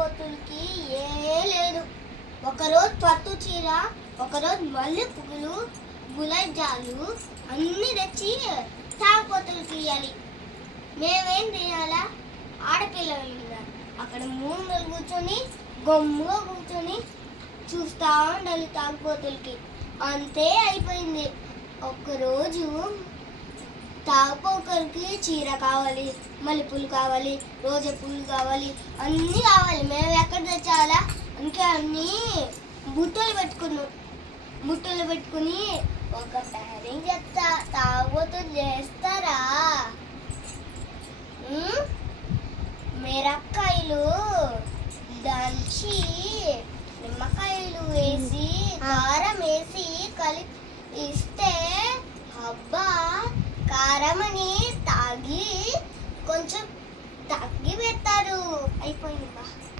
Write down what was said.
తాగుబోతులకి ఏ లేదు. ఒకరోజు పట్టు చీర, ఒకరోజు మల్లె పువ్వులు, గులాబ్ జాలు అన్నీ తెచ్చి తాగుబోతులకి ఇవ్వాలి. మేమేం చేయాలా? ఆడపిల్లలు అక్కడ మూడు కూర్చొని గమ్ముగా కూర్చొని చూస్తూ ఉండాలి తాగుబోతులకి. అంతే అయిపోయింది. ఒక్కరోజు తాగుపోకరికి చీర కావాలి, మల్లెపూలు కావాలి, రోజా పూలు కావాలి, అన్నీ కావాలి. మేము ఎక్కడ తెచ్చాలా? ఇంకా అన్నీ బుట్టలు పెట్టుకున్నాం. బుట్టలు పెట్టుకుని ఒక ప్యారింగ్ చెప్తా, తాగుబోతులు చేస్తారా? మిరపకాయలు దంచి నిమ్మకాయలు వేసి కారం వేసి కలిపి ఇస్తే అబ్బా కారమని తాగి కొంచెం తగ్గి పెడతారు. అయిపోయింది.